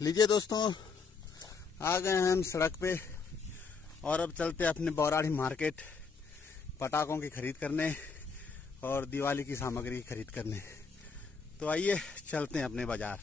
लीजिए दोस्तों, आ गए हैं हम सड़क पे और अब चलते हैं अपने बौराड़ी मार्केट पटाखों की खरीद करने और दिवाली की सामग्री की खरीद करने। तो आइए चलते हैं अपने बाजार।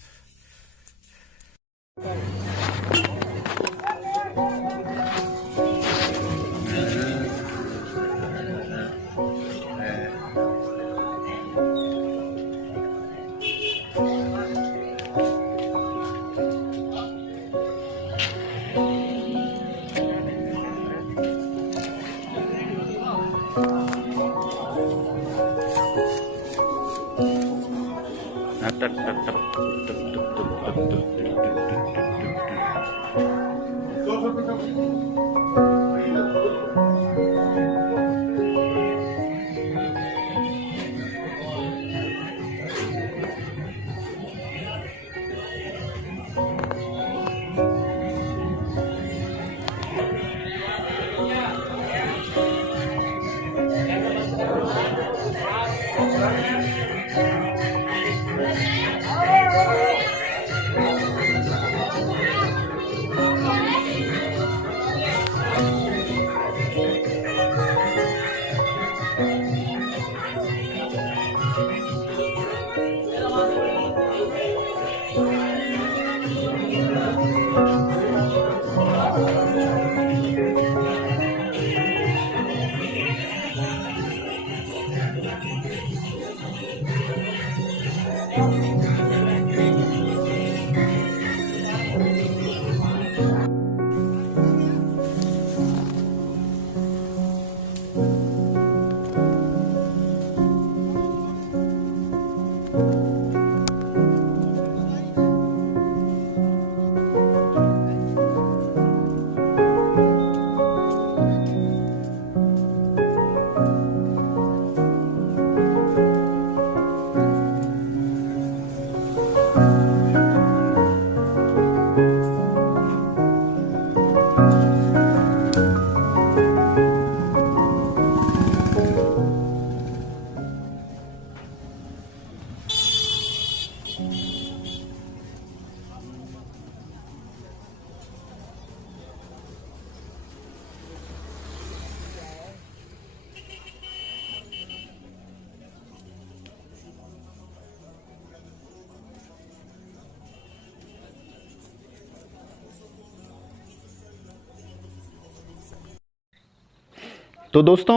तो दोस्तों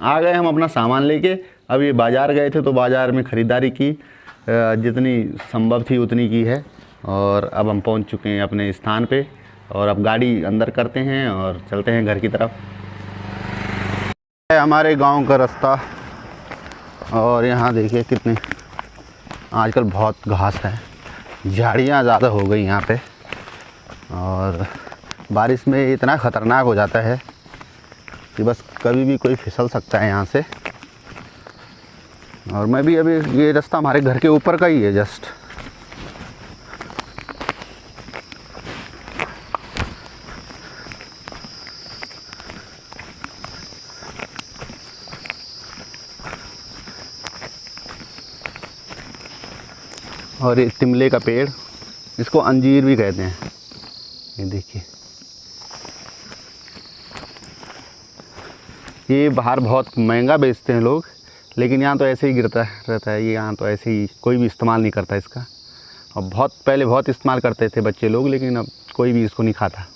आ गए हम अपना सामान लेके। अब ये बाज़ार गए थे तो बाज़ार में ख़रीदारी की, जितनी संभव थी उतनी की है। और अब हम पहुंच चुके हैं अपने स्थान पे और अब गाड़ी अंदर करते हैं और चलते हैं घर की तरफ। है हमारे गांव का रास्ता और यहाँ देखिए कितने आजकल बहुत घास है, झाड़ियाँ ज़्यादा हो गई यहाँ पे और बारिश में इतना ख़तरनाक हो जाता है कि बस कभी भी कोई फिसल सकता है यहाँ से। और मैं भी अभी, ये रास्ता हमारे घर के ऊपर का ही है जस्ट। और ये तिमले का पेड़, इसको अंजीर भी कहते हैं। ये देखिए, ये बाहर बहुत महंगा बेचते हैं लोग, लेकिन यहाँ तो ऐसे ही गिरता रहता है। ये यहाँ तो ऐसे ही कोई भी इस्तेमाल नहीं करता इसका। और बहुत पहले बहुत इस्तेमाल करते थे बच्चे लोग, लेकिन अब कोई भी इसको नहीं खाता।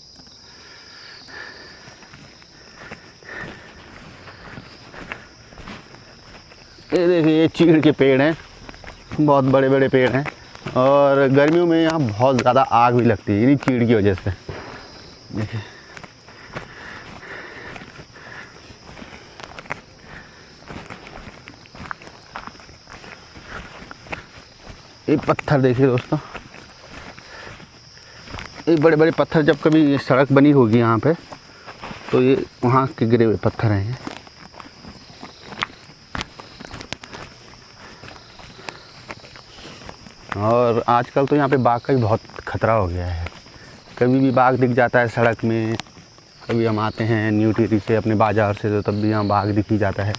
ये देखिए ये चीड़ के पेड़ हैं, बहुत बड़े बड़े पेड़ हैं और गर्मियों में यहाँ बहुत ज़्यादा आग भी लगती है इन्हीं चीड़ की वजह से। देखिए ये पत्थर देखिए दोस्तों, ये बड़े बड़े पत्थर, जब कभी सड़क बनी होगी यहाँ पे तो ये वहाँ के गिरे हुए पत्थर हैं। और आजकल तो यहाँ पे बाघ का भी बहुत खतरा हो गया है, कभी भी बाघ दिख जाता है सड़क में। कभी हम आते हैं न्यू टिहरी से अपने बाज़ार से तो तब भी यहाँ बाघ दिख ही जाता है।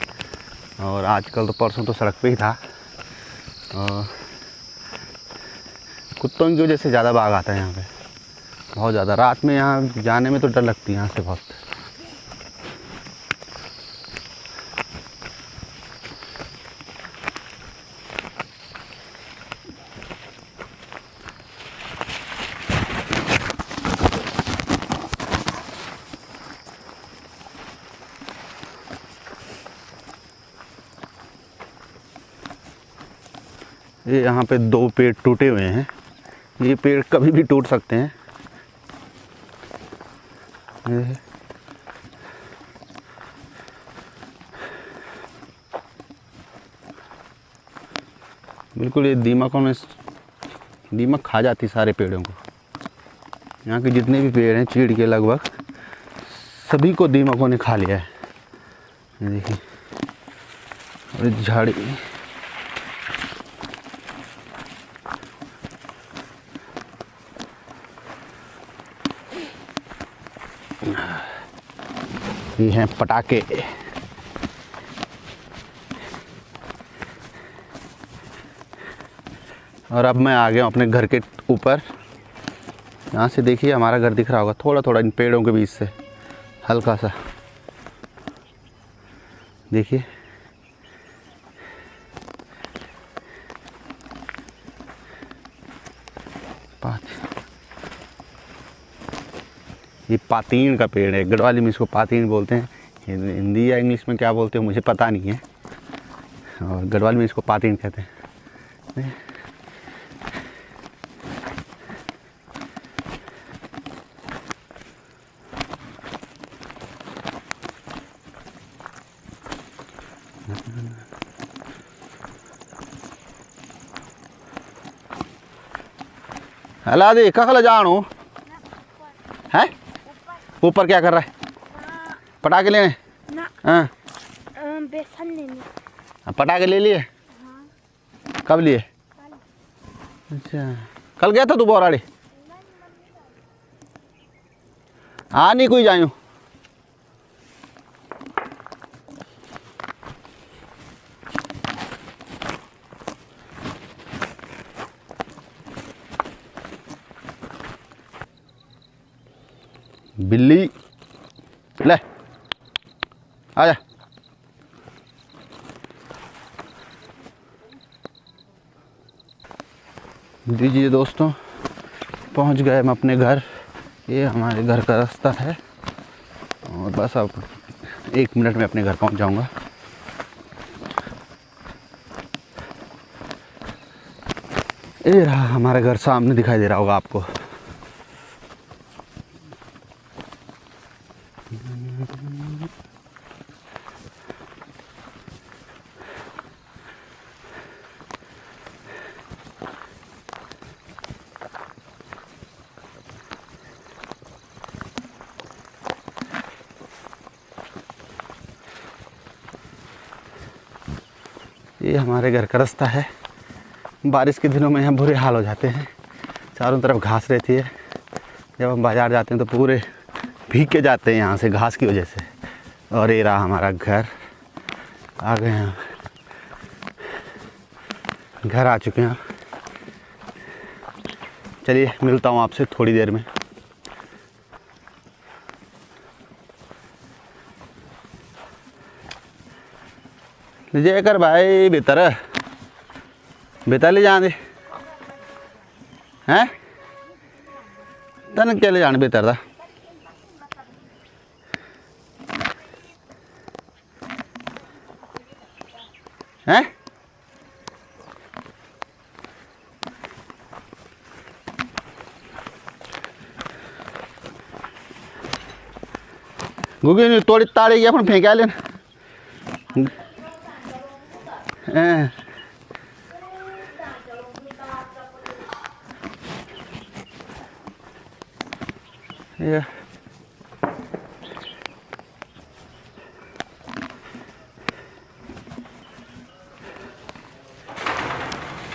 और आजकल तो परसों तो सड़क पे ही था। और कुत्तों की वजह से ज़्यादा बाघ आता है यहाँ पे, बहुत ज़्यादा। रात में यहाँ जाने में तो डर लगती है यहाँ से बहुत। ये यहाँ पे 2 पेड़ टूटे हुए हैं, ये पेड़ कभी भी टूट सकते हैं। बिल्कुल ये दीमक खा जाती सारे पेड़ों को। यहाँ के जितने भी पेड़ हैं चीड़ के लगभग सभी को दीमकों ने खा लिया है। देखिए और झाड़ी ये हैं पटाखे। और अब मैं आ गया हूँ अपने घर के ऊपर। यहाँ से देखिए हमारा घर दिख रहा होगा थोड़ा थोड़ा इन पेड़ों के बीच से, हल्का सा देखिए। ये पातीन का पेड़ है, गढ़वाली में इसको पातीन बोलते हैं। हिंदी या इंग्लिश में क्या बोलते हैं मुझे पता नहीं है, और गढ़वाली में इसको पातीन कहते हैं। हला दे कखला जानो है, ऊपर क्या कर रहा है? पटाखे लेने? हाँ बेसन लेने। पटाखे ले लिए? हाँ। कब लिए? अच्छा कल गया था तू बोराड़ी? हाँ नहीं कोई जायूँ। बिल्ली ले आजा। दीजिए दोस्तों, पहुंच गए हम अपने घर। ये हमारे घर का रास्ता है और बस अब 1 मिनट में अपने घर पहुंच जाऊंगा। ये रहा हमारा घर, सामने दिखाई दे रहा होगा आपको। ये हमारे घर का रास्ता है। बारिश के दिनों में यहाँ बुरे हाल हो जाते हैं, चारों तरफ घास रहती है। जब हम बाज़ार जाते हैं तो पूरे भीग के जाते हैं यहाँ से घास की वजह से। और ये रहा हमारा घर, आ गए हैं, घर आ चुके हैं। चलिए मिलता हूँ आपसे थोड़ी देर में। लीजिए कर भाई भीतर भीतर ले जाने हैं, तन क्या ले जाने भीतर दा। हैं? गुगी ने तोड़ी ताड़ी गया अपन फेंका लेन ये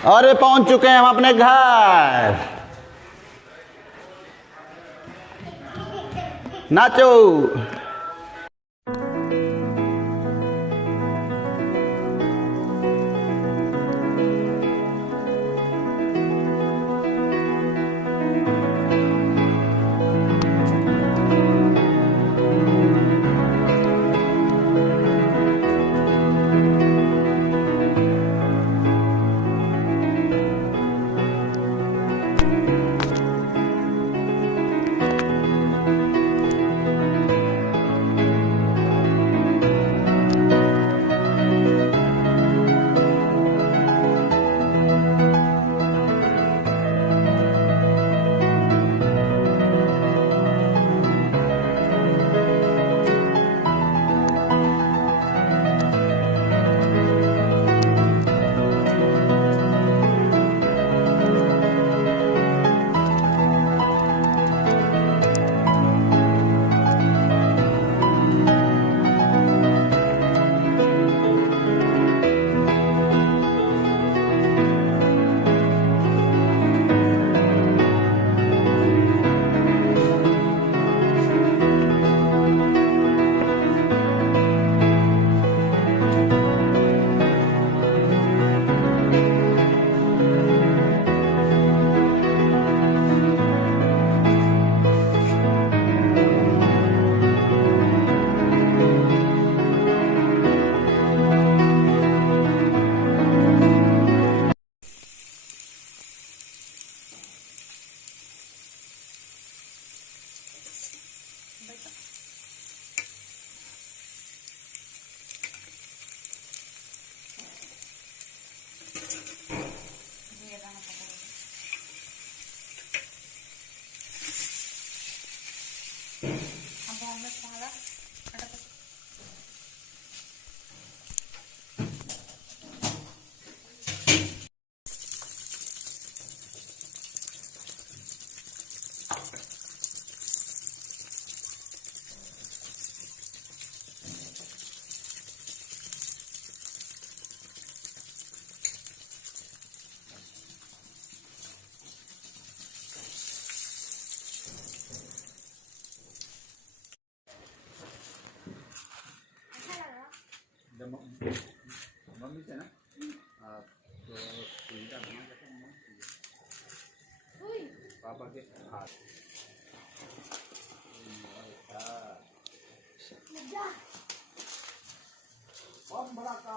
अरे पहुंच चुके हैं हम अपने घर। नाचो। मम्मी से ना तो पापा के हाथ बड़ा का